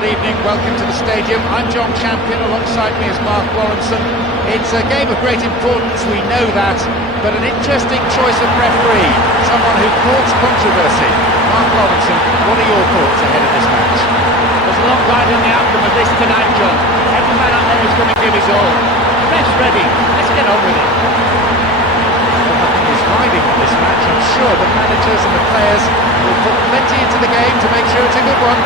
good evening, welcome to the stadium. I'm John Champion, alongside me is Mark Lawrenson. It's a game of great importance, we know that, but an interesting choice of referee, someone who courts controversy. Mark Lawrenson, what are your thoughts ahead of this match? There's a lot riding on the outcome of this tonight, John. Every man out there is going to give his all. The ref's ready, let's get on with it. Well, nothing is riding on this match, I'm sure the managers and the players will put plenty into the game to make sure it's a good one.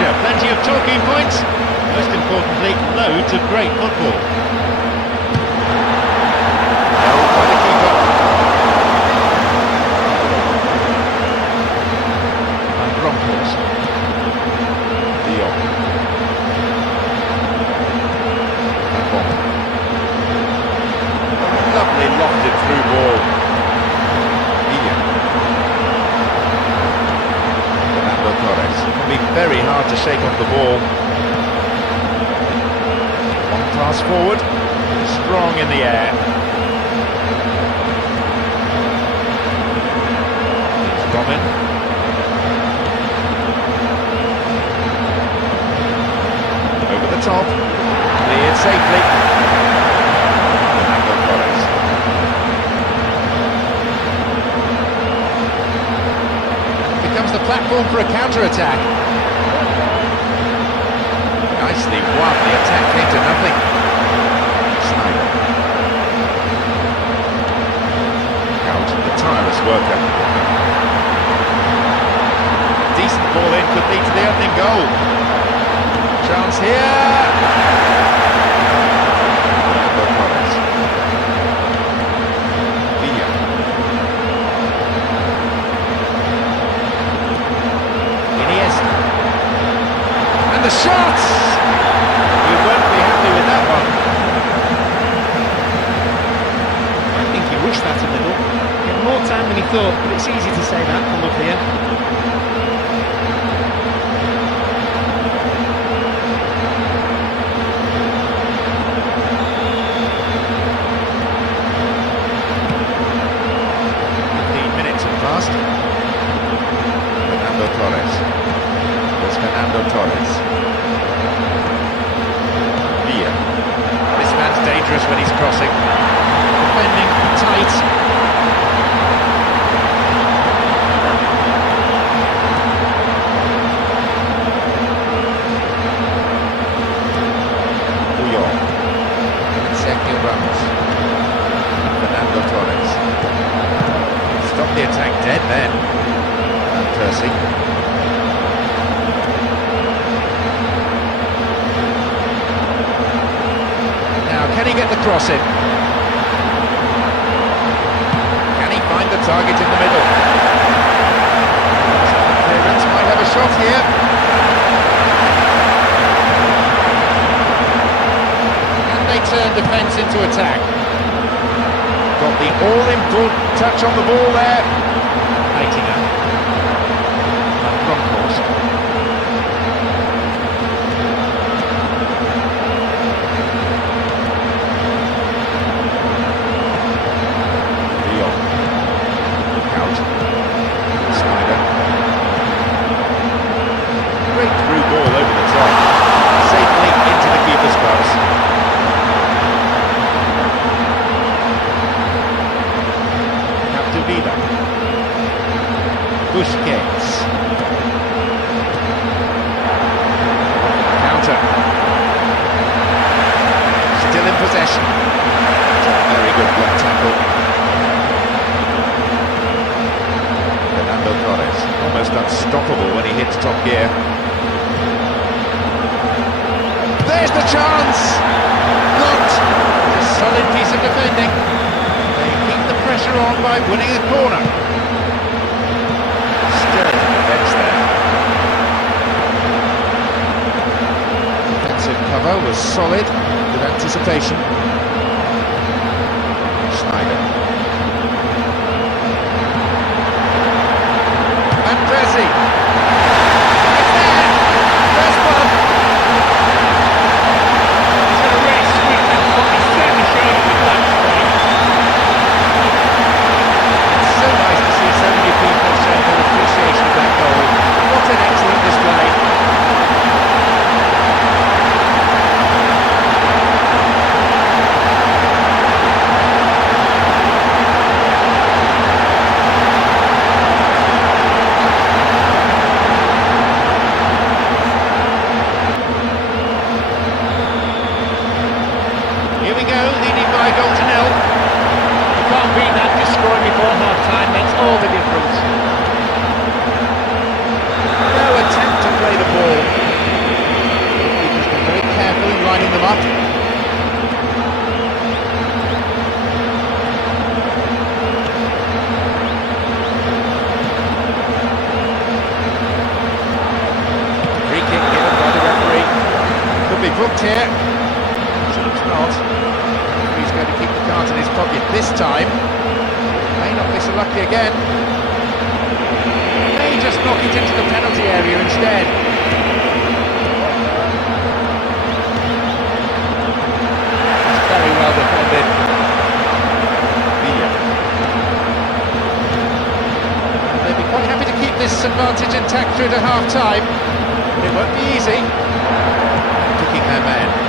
Plenty of talking points, most importantly, loads of great football. Held by the keeper. And Ramos. Dion. And Bomb. A lovely lofted through ball. Iker. Fernando Torres. It'll be very hard to shake off the ball. One pass forward, strong in the air. It's Robin. Over the top, cleared safely. Fernando Torres. Becomes the platform for a counter-attack. Nicely won, the attack came to nothing. Snyder. Out, the tireless worker. Decent ball in, could lead to the opening goal. Chance here. Torres. Wiel. Iniesta. And the shots! You won't be happy with that one. I think he rushed that a little. He had more time than he thought, but it's easy to say that from up here. Fernando Torres. There's Fernando Torres. Wiel. This man's dangerous when he's crossing. Defending tight. Puyol. Sergio Ramos. Fernando Torres. Stop the attack dead then. Percy. Now, can he get the cross in? Can he find the target in the middle? Clearance might have a shot here. Can they turn defence into attack? Got the all-important touch on the ball there. Heitinga. Ramos. Dion. Out. Snyder. Great through ball over the top. Safely into the keeper's box. Capdevila. Busquets. top gear. There's the chance! Not a solid piece of defending. They keep the pressure on by winning a corner. Still defence there. Defensive cover was solid with anticipation. Schneider. And Percy. It's there! First blood. He's going to really sweep that foot. He's certainly showing it with that strike. It's so nice to see so many people showing their appreciation of that goal. What an excellent display. Here we go, leading by a goal to nil. You can't beat that. Just scoring before half-time makes all the difference. No attempt to play the ball. He's been very careful in lining them up. Free kick given by the referee. Could be booked here. Seems not. He's going to keep the cards in his pocket this time. May not be so lucky again. May just knock it into the penalty area instead. It's very well defended. Wiel. And they'd be quite happy to keep this advantage intact through to half-time. It won't be easy. Picking their man.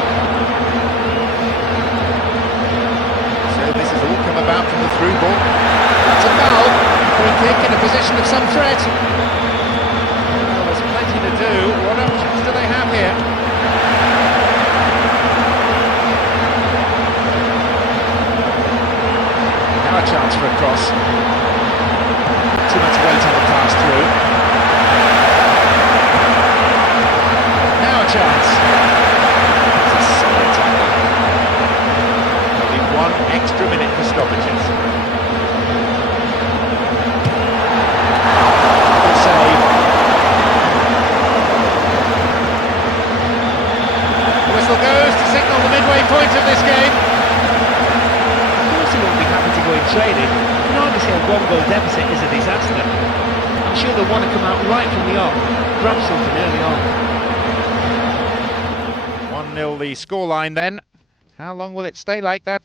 This has all come about from the through ball. That's a foul. Free kick in a position of some threat. Well, there's plenty to do. What options do they have here? Now a chance for a cross. Too much weight on the pass through. Now a chance. It's a solid tackle. One extra minute for stoppages. Good save. The whistle goes to signal the midway point of this game. Of course he won't be happy to go in trading. You can hardly say a one-goal deficit is a disaster. I'm sure they'll want to come out right from the off, grab something early on. 1-0 the scoreline then. How long will it stay like that?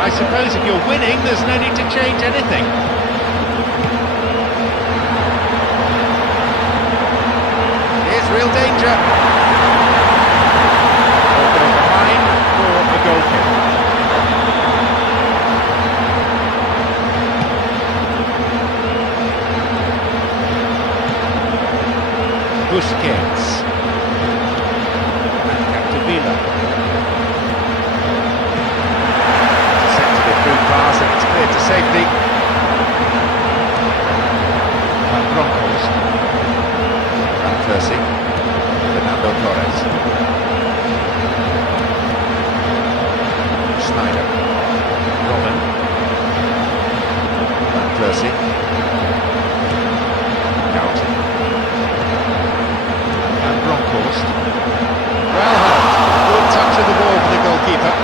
I suppose if you're winning, there's no need to change anything. Here's real danger. They'll go behind for a goal kick. Busquets. And Capdevila. Through pass and it's cleared to safety. Ramos. Van Persie. Fernando Torres. Schneider. Robin. Van Persie. Out. And Bronkhorst. Well held. Good touch of the ball for the goalkeeper.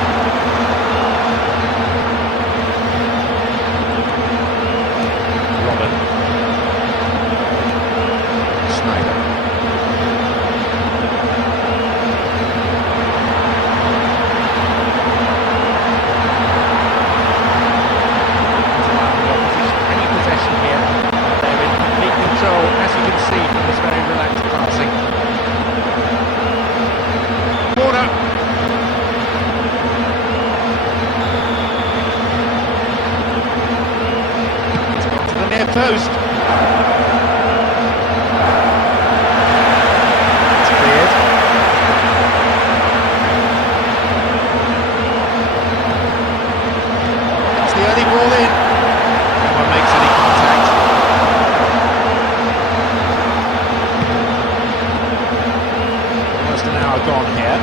now gone here.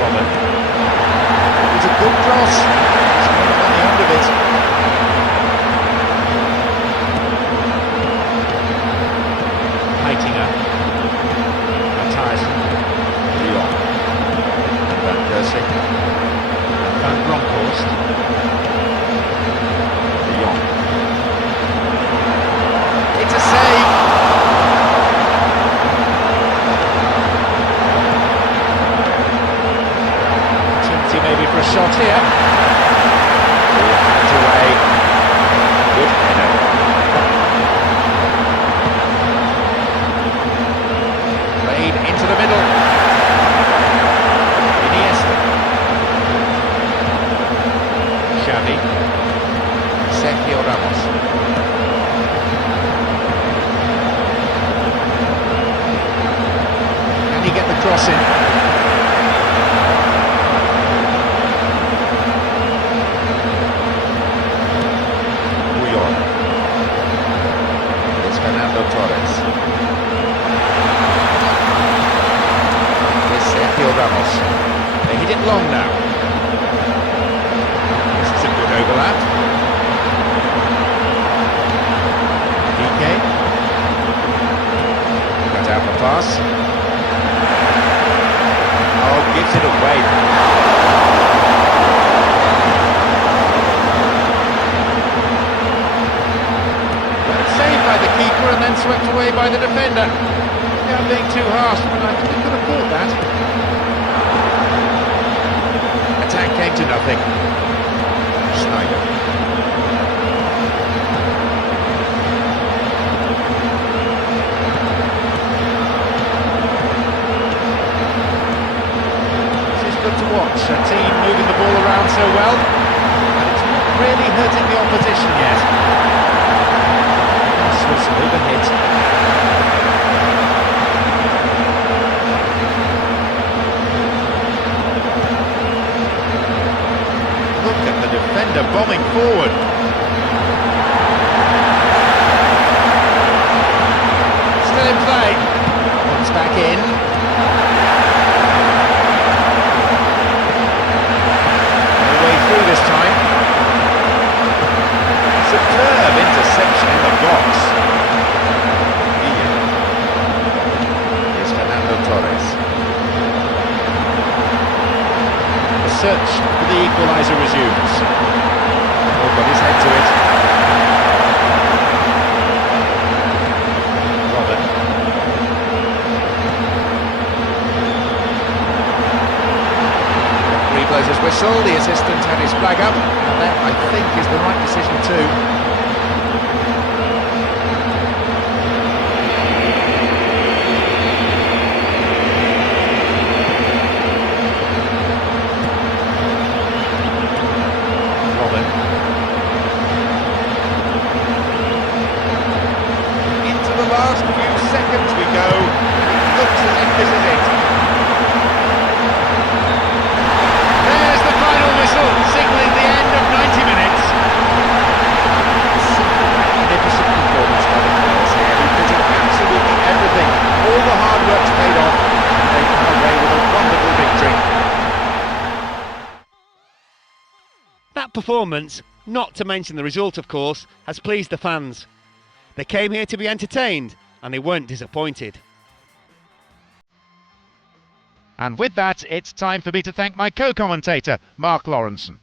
Robin. It's a good cross. It's not on the end of it. Heitinga. Van Bronckhorst. De Jong. It's a save. Opportunity maybe for a shot here. Out away. Good header. Played into the middle. Iniesta. Xavi. Sergio Ramos. Can he get the cross in? Puyol. It's Fernando Torres. It's Sergio Ramos. They hit it long now. Overlap. Piqué. Cut out the pass. Oh, gives it away. Well, saved by the keeper and then swept away by the defender. Maybe I'm being too harsh, but I think we could have caught that. Attack came to nothing. Schneider. This is good to watch, a team moving the ball around so well, and it's not really hurting the opposition yet. This was overhit. Defender bombing forward. Still in play. Comes back in. No way through this time. Superb interception in the box. Wiel. Here's Fernando Torres. The search for the equaliser resumes. Got his head to it. Robin. Referee blows his whistle, the assistant had his flag up, and that, I think, is the right decision too. Last few seconds we go, it looks as if this is it. There's the final whistle, signalling the end of 90 minutes. Magnificent performance by the players here, who put in absolutely everything. All the hard work's paid off, and they come away with a wonderful victory. That performance, not to mention the result of course, has pleased the fans. They came here to be entertained, and they weren't disappointed. And with that, it's time for me to thank my co-commentator, Mark Lawrenson.